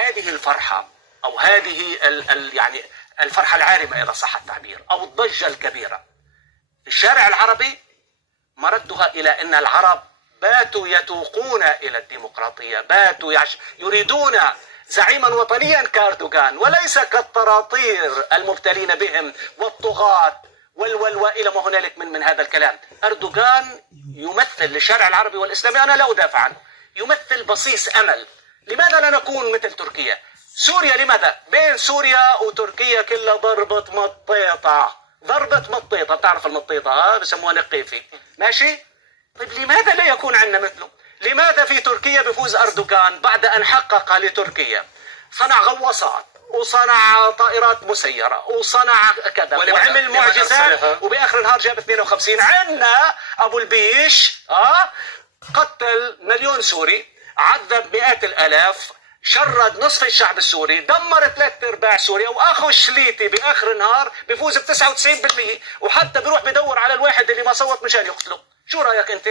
هذه الفرحة أو هذه يعني الفرحة العارمة إذا صح التعبير أو الضجة الكبيرة في الشارع العربي مردها إلى أن العرب باتوا يتوقون إلى الديمقراطية، باتوا يريدون زعيما وطنيا كأردوغان وليس كالطراطير المبتلين بهم والطغاة وإلى ما هنالك من هذا الكلام. أردوغان يمثل للشارع العربي والإسلامي، أنا لا أدافع عنه، يمثل بصيص أمل. لماذا لا نكون مثل تركيا؟ سوريا لماذا؟ بين سوريا وتركيا كلها ضربة مطيطة، ضربة مطيطة، بتعرف المطيطة بسموها نقيفي، ماشي؟ طيب لماذا لا يكون عندنا مثله؟ لماذا في تركيا بيفوز أردوغان بعد أن حقق لتركيا صنع غواصات وصنع طائرات مسيرة وصنع كذا وعمل معجزات وبآخر النهار جاب 52؟ عندنا أبو البيش قتل مليون سوري، عذب مئات الآلاف، شرد نصف الشعب السوري، دمر 3/4 سوريا، واخو الشليتي باخر النهار بيفوز ب 99% وحتى بيروح بدور على الواحد اللي ما صوت مشان يقتله. شو رايك انت؟